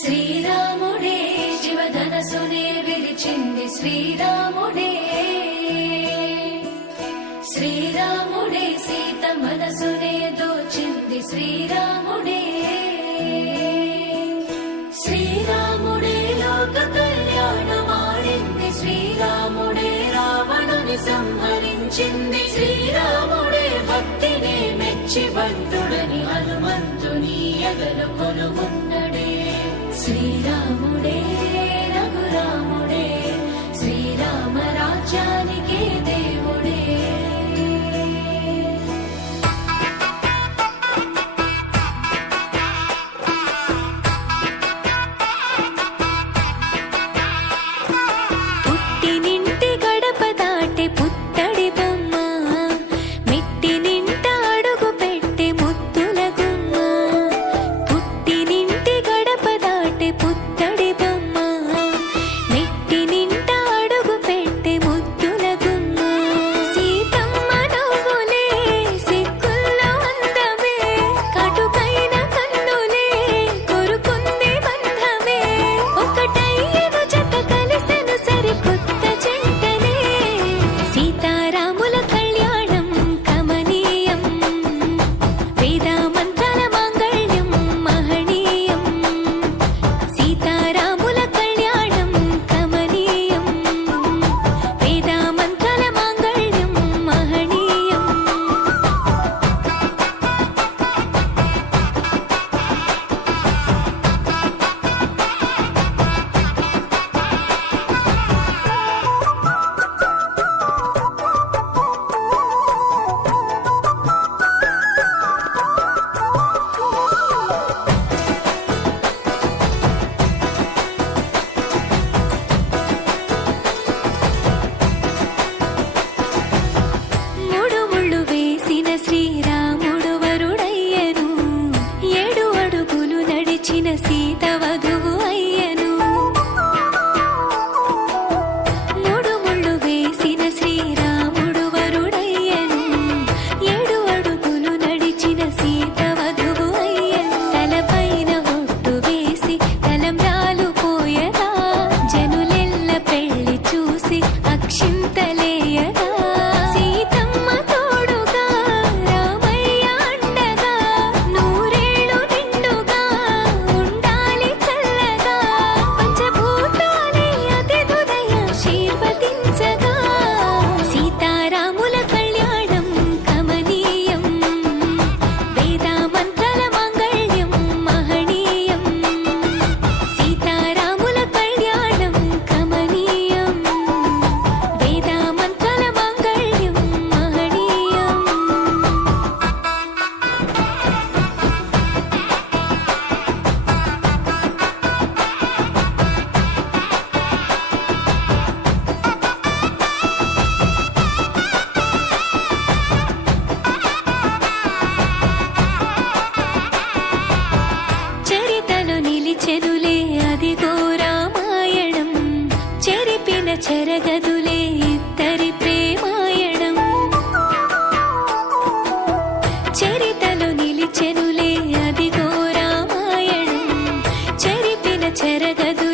శ్రీరాముడే జీవధనసునే విరిచింది శ్రీరాముడే, శ్రీరాముడే సీత మనసునే దోచింది శ్రీరాముడే, శ్రీరాముడే లోక కళ్యాణమాడింది శ్రీరాముడే రావణుని సంహరించింది శ్రీరాముడే భక్తిని మెచ్చి బంధుడని హనుమంతుని ఎగలు కొలువున్నడే శ్రీరాముడే రఘురాముడే శ్రీరామ రాజ్యానికే దేవుడే. పుట్టినింటి గడప దాటే పుత్తడి బొమ్మ, మెట్టినింట అడుగు పెట్టే ముద్దుల గుమ్మ. పుట్టినింటి గడప దాటే పుత్తడి బొమ్మ, మెట్టినింట అడుగు పెట్టే ముద్దుల గుమ్మ. సీతమ్మ నవ్వులే సిగ్గుల్లో అందమే, కటుకైన కన్నులే కొరుకుంది బంధమే. ఒకటయ్యను జత కలిసెను సరికొత్త జంటనే, సీతారాముల కళ్యాణం కమనీయం, వేద మంత్రాల మాంగళ్యం మహనీయం. సీతారాముల కళ్యాణం కమనీయం, వేద మంత్రాల మాంగళ్యం మహనీయం. మూడు ముళ్ళు వేసిన శ్రీరాముడు వరుడయ్యను, 7 అడుగులు నడిచిన సీత వధువు అయ్యను. మూడు ముళ్ళు వేసిన శ్రీరాముడు వరుడయ్యను, 7 అడుగులు నడిచిన సీత వధువు అయ్యను. తలపైన ఒట్టు వేసి తలంబ్రాలు పోయగా, జనులెల్ల పెళ్లి చూసి అక్షింతలేయగా. సీతమ్మ తోడుగా రామయ్య అండగా, నూరేళ్ళు నిండుగా ఉండాలి చల్లగా. పంచభూతాలే అతిథులయ ఆశీర్వదించగా, సీతారాముల కళ్యాణం కమనీయం, వేద మంత్రాల మాంగళ్యం మహనీయం. సీతారాముల కళ్యాణం కమనీయం, వేద మంత్రాల మాంగళ్యం మహనీయం. చరితలో నిలిచెనులే అదిగో రామాయణం, చెరిపిన చెరగదులే ఇద్దరి ప్రేమాయణం. చరితలో నిలిచెనులే అదిగో రామాయణం, చెరిపిన చెరగదు